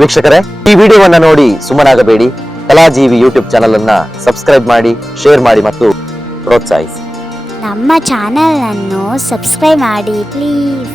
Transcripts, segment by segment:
ವೀಕ್ಷಕರೇ ಈ ವಿಡಿಯೋವನ್ನು ನೋಡಿ ಸುಮ್ಮನಾಗಬೇಡಿ ಕಲಾ ಜೀವಿ ಯೂಟ್ಯೂಬ್ ಚಾನಲ್ ಅನ್ನ ಸಬ್ಸ್ಕ್ರೈಬ್ ಮಾಡಿ ಶೇರ್ ಮಾಡಿ ಮತ್ತು ಪ್ರೋತ್ಸಾಹಿಸಿ ನಮ್ಮ ಚಾನೆಲ್ ಅನ್ನು ಸಬ್ಸ್ಕ್ರೈಬ್ ಮಾಡಿ ಪ್ಲೀಸ್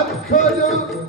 I'm Porque...